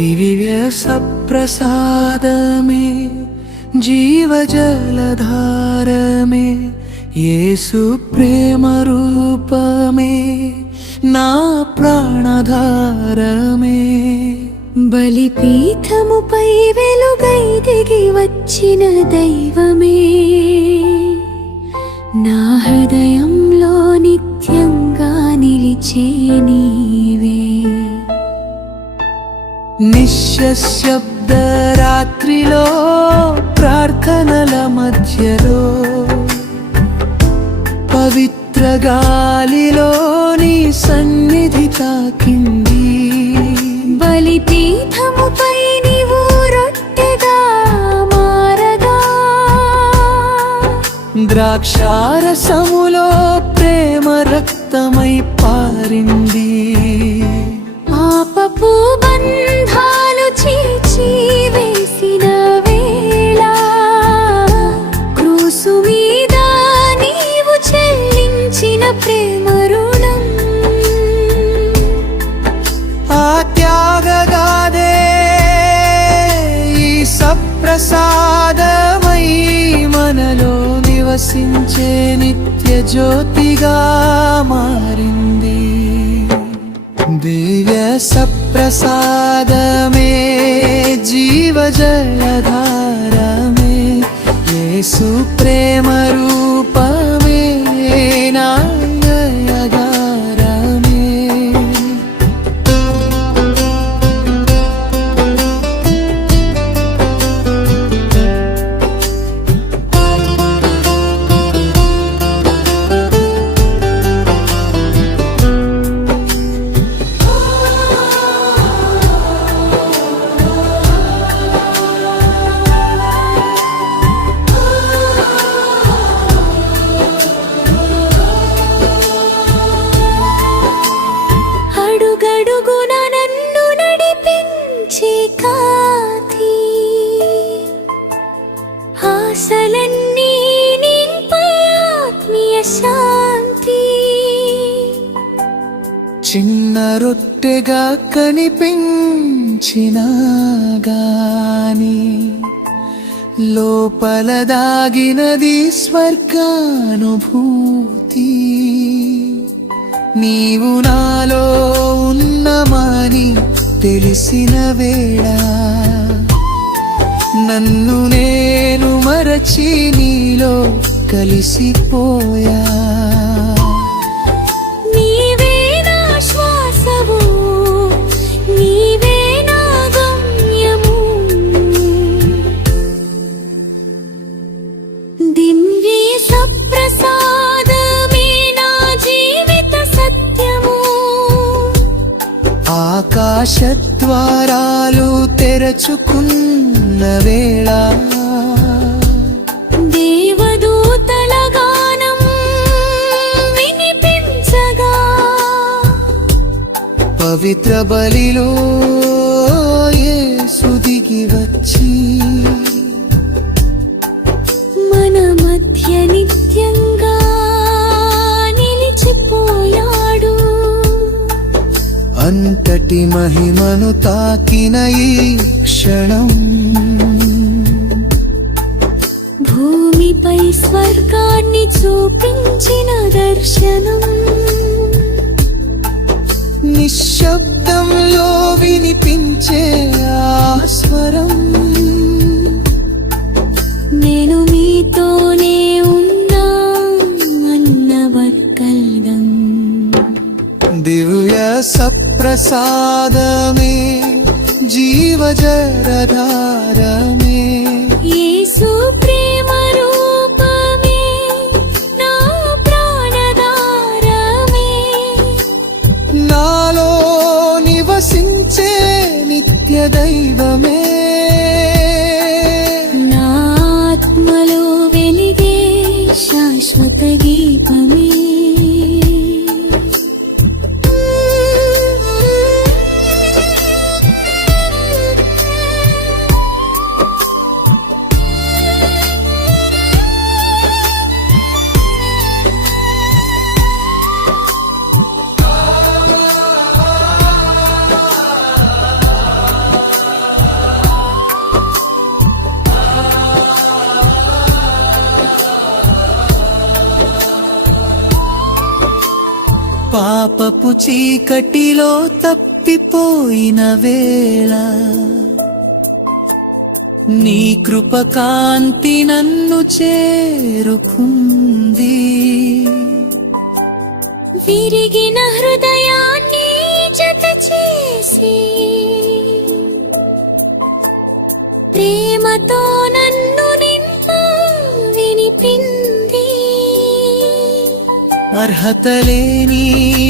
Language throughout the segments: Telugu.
దివ్య సప్రసాదమే జీవజలధారమే యేసు ప్రేమ రూపమే నా ప్రాణధారమే బలిపీఠముపై వెలుగై దిగి వచ్చిన దైవమే నా హృదయంలో నిత్యంగా నిలిచే నీవే నిశ్శబ్ద రాత్రిలో ప్రార్థనల మధ్యలో పవిత్ర గాలిలో నీ సన్నిధి తాకింది బలిపీఠముపై నీవు రొట్టెగా మారగా ద్రాక్షారసములో ప్రేమ రక్తమై పారింది పాపపు బంధాలు చీల్చి వేసిన వేళ క్రూసు మీద నీవు చెల్లించిన ప్రేమ రుణం ఆ త్యాగగాదే ఈ సప్రసాదమై మనలో నివసించే నిత్య జ్యోతిగా మారింది దివ్య సప్రసాదమే జీవజలధారమే యేసు ప్రేమ రూపమే నా నయగారమే అడుగడుగున నన్ను నడిపించే కాంతి ఆశలన్నీ నింపే ఆత్మీయ శాంతి చిన్న రొట్టెగా కనిపించిన గాని లోపల దాగినది స్వర్గానుభూతి నీవు నాలో ఉన్నమని తెలిసిన వేళ నన్ను నేను మరచి నీలో కలిసిపోయా నీవే నా శ్వాసవు నీవే నా గమ్యము దివ్య సప్రసాదమే నా జీవిత సత్యము ఆకాశద్వారాలు తెరచుకున్న వేళ దేవదూతల గానం వినిపించగా పవిత్ర బలిలో యేసు దిగి వచ్చి మన మధ్య నిత్యంగా నిలిచిపోయాడు అంతటి మహిమను తాకిన ఈ క్షణం భూమిపై స్వర్గాన్ని చూపించిన దర్శనం నిశ్శబ్దంలో వినిపించే ఆ స్వరం నేను మీతోనే ఉన్నా అన్న వర్కల్గం దివ్య సప్రసాదమే జీవజలధారమే యేసు ప్రేమ రూపమే నా ప్రాణధారమే నాలో నివసించే నిత్య దైవమే నా ఆత్మలో వెలిగే శాశ్వత గీతమే పాపపు చీకటిలో తప్పిపోయిన వేళ నీ కృప కాంతి నన్ను చేరుకుంది. విరిగిన హృదయాన్ని జత చేసి ప్రేమతో నన్ను నిన్ను వినిపింది. అర్హత లేని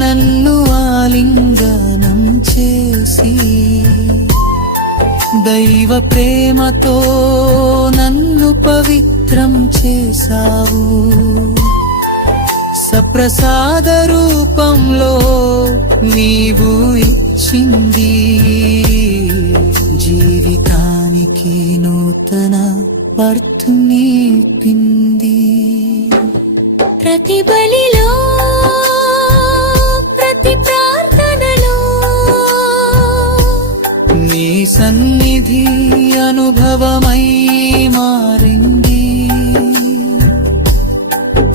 నన్ను ఆలింగనం చేసి దైవ ప్రేమతో నన్ను పవిత్రం చేశావు. సప్రసాద రూపంలో నీవు ఇచ్చింది జీవితానికి నూతన అర్థం పింది. ప్రతి బలిలో ప్రతి ప్రార్థనలో నీ సన్నిధి అనుభవమై మారింది.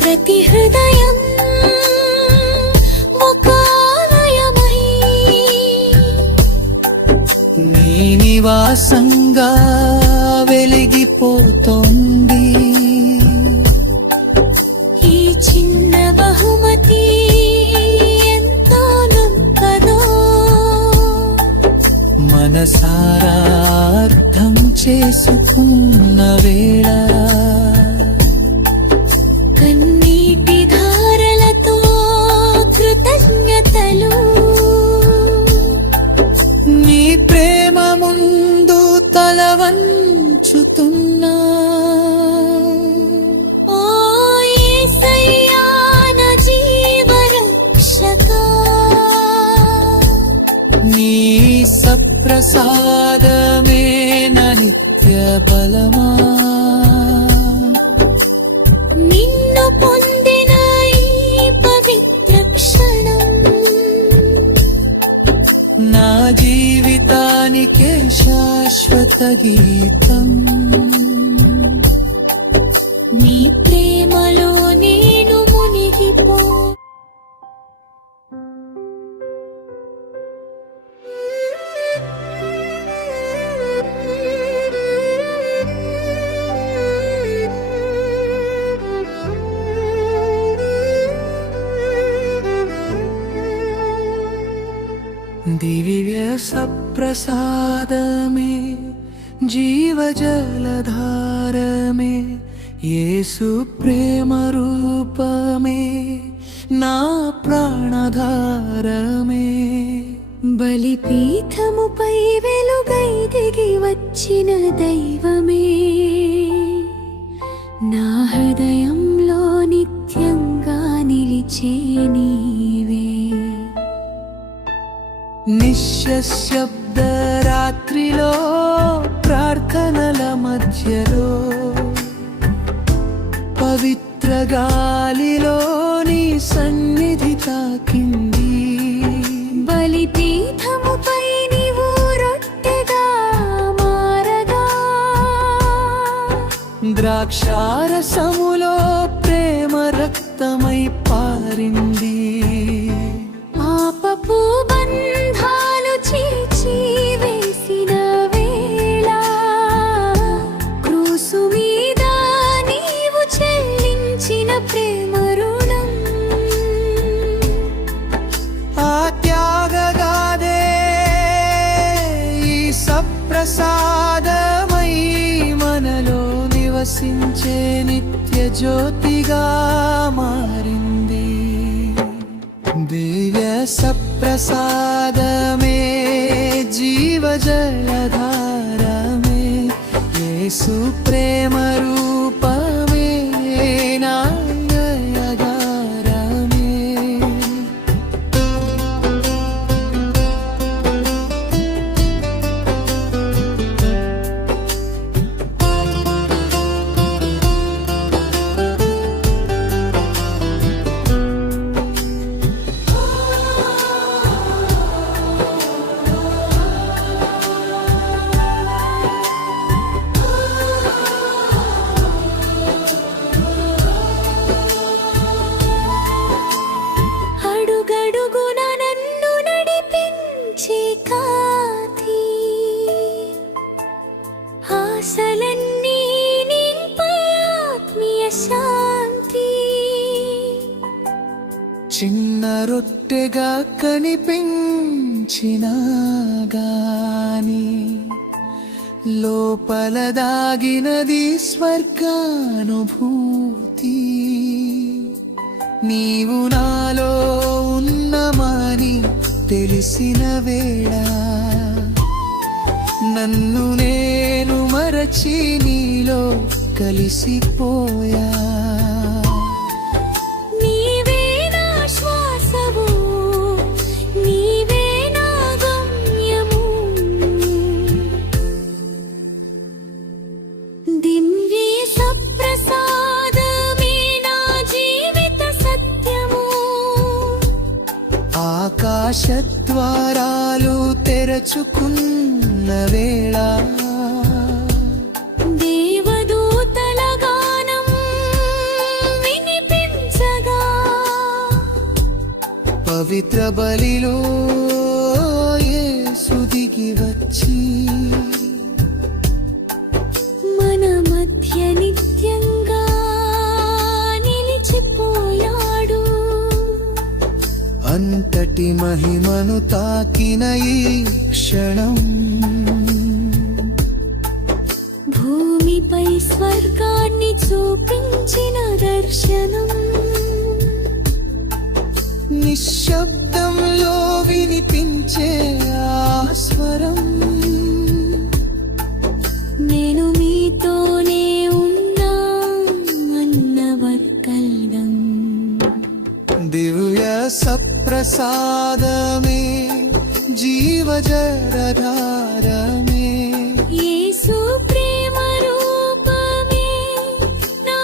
ప్రతి హృదయం ఒక ఆలయమై నీ నివాసంగా వెలిగిపోతోంది. ఈ చిన్న బహుమతి ఎంతో గొప్పదో మనసారా అర్థం చేసుకున్న వేళ కన్నీటి ధారలతో కృతజ్ఞతలు నీ ప్రేమ ముందు తల వంచుతున్నా. ఓ యేసయ్యా నా జీవరక్షకా, నీ సప్రసాదమే నా నిత్య బలమా. నిన్ను పొందిన ఈ పవిత్ర క్షణం నా జీవితానికే శాశ్వత గీతం. నీ ప్రేమలో నేను మునిగిపో. దివ్య సప్రసాదమే జీవజలధారమే యేసు ప్రేమ రూపమే నా ప్రాణధారమే. బలిపీఠముపై వెలుగై దిగి వచ్చిన దైవమే నా హృదయంలో నిత్యంగా నిలిచే నీవే. నిశ్శబ్ద రాత్రిలో ప్రార్థనల మధ్యలో పవిత్ర గాలిలో నీ సన్నిధి తాకింది. బలిపీఠముపై నీవు రొట్టెగా మారగా ద్రాక్షారసములో ప్రేమ రక్తమై పారింది. పాపపు బంధాలు చీల్చి వేసిన వేళ క్రూసు మీద నీవు చెల్లించిన ప్రేమ రుణం. ఆ త్యాగగాదే ఈ సప్రసాదమై మనలో నివసించే నిత్య జ్యోతిగా మారింది. దివ్య సప్రసాదమే జీవజలధారమే యేసు ప్రేమ రూపమే నా నయగారమే. చిన్న రొట్టెగా కనిపించినా గాని లోపల దాగినది స్వర్గానుభూతి. నీవు నాలో ఉన్నమాని తెలిసిన వేళ నన్ను నేను మరచి నీలో కలిసిపోయా. నీవే నా శ్వాసవు, నీవే నా గమ్యము. దివ్య సప్రసాదమే నా జీవిత సత్యము. ఆకాశద్వారాలు తెరచుకున్న వేళ దేవదూతల గానం వినిపించగా పవిత్ర బలిలో యేసు దిగి వచ్చి మన మధ్య నిత్యంగా నిలిచిపోయాడు. అంతటి మహిమను తాకిన ఈ క్షణం భూమిపై స్వర్గాన్ని చూపించిన దర్శనం నిశ్శబ్దంలో వినిపించే ఆ స్వరం. నేను మీతోనే ఉన్నా అన్న వర్కల్గం. దివ్య సప్రసాదమే జీవజరధారమే యేసు ప్రేమ రూపమే నా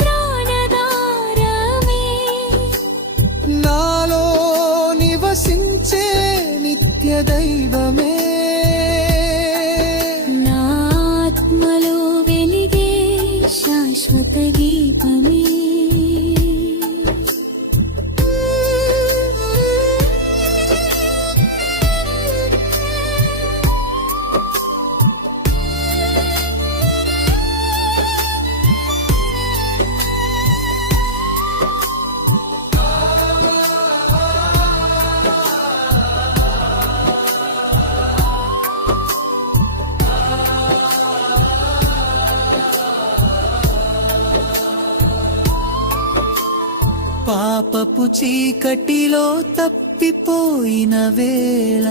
ప్రాణధారమే. నాలో నివసించే నిత్య దైవమే నా ఆత్మలో వెలిగే శాశ్వత దీపమే. పాపపు చీకటిలో తప్పిపోయిన వేళ